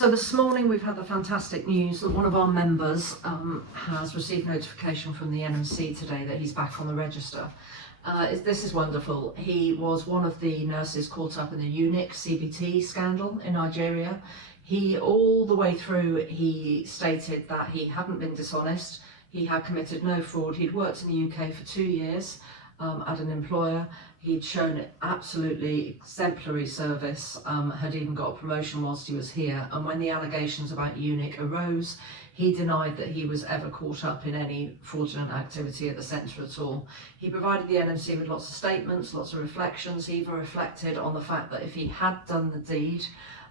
So this morning we've had the fantastic news that one of our members has received notification from the NMC today that he's back on the register. This is wonderful. He was one of the nurses caught up in the Yunnik CBT scandal in Nigeria. All the way through, he stated that he hadn't been dishonest, he had committed no fraud, he'd worked in the UK for 2 years at an employer, he'd shown absolutely exemplary service, had even got a promotion whilst he was here, and when the allegations about Yunnik arose, he denied that he was ever caught up in any fraudulent activity at the centre at all. He provided the NMC with lots of statements, lots of reflections. He even reflected on the fact that if he had done the deed,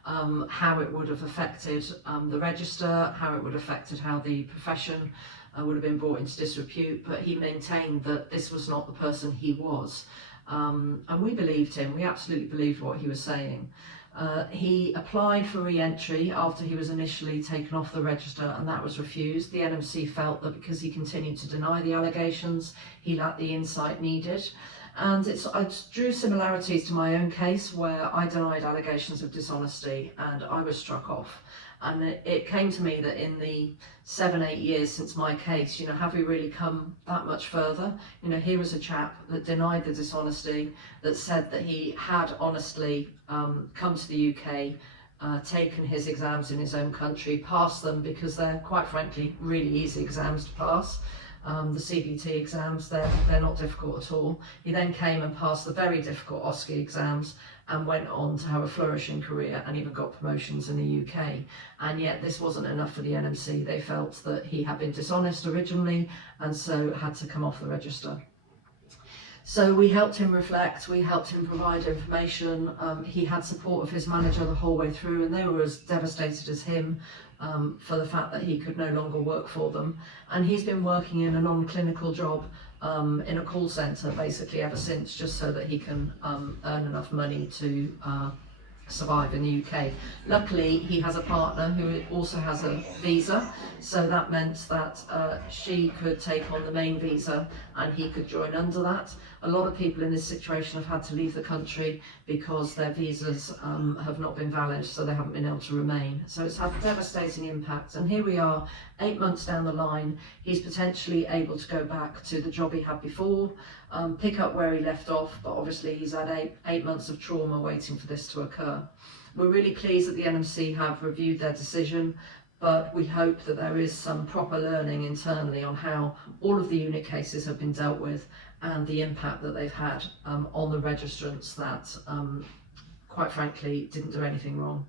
how it would have affected the register, how it would have affected how the profession would have been brought into disrepute, but he maintained that this was not the person he was. And we believed him, we absolutely believed what he was saying. He applied for re-entry after he was initially taken off the register, and that was refused. The NMC felt that because he continued to deny the allegations, he lacked the insight needed. And I drew similarities to my own case where I denied allegations of dishonesty and I was struck off. And it came to me that in the 7-8 years since my case, have we really come that much further? Here was a chap that denied the dishonesty, that said that he had honestly come to the UK, taken his exams in his own country, passed them because they're quite frankly really easy exams to pass. The CBT exams, they're not difficult at all. He then came and passed the very difficult OSCE exams and went on to have a flourishing career and even got promotions in the UK. And yet this wasn't enough for the NMC. They felt that he had been dishonest originally and so had to come off the register. So we helped him reflect, we helped him provide information. He had support of his manager the whole way through, and they were as devastated as him for the fact that he could no longer work for them. And he's been working in a non-clinical job in a call centre basically ever since, just so that he can earn enough money to survive in the UK. Luckily, he has a partner who also has a visa, so that meant that she could take on the main visa and he could join under that. A lot of people in this situation have had to leave the country because their visas have not been valid, so they haven't been able to remain. So it's had a devastating impact, and here we are 8 months down the line. He's potentially able to go back to the job he had before, pick up where he left off, but obviously he's had eight months of trauma waiting for this to occur. We're really pleased that the NMC have reviewed their decision, but we hope that there is some proper learning internally on how all of the Yunnik cases have been dealt with and the impact that they've had on the registrants that, quite frankly, didn't do anything wrong.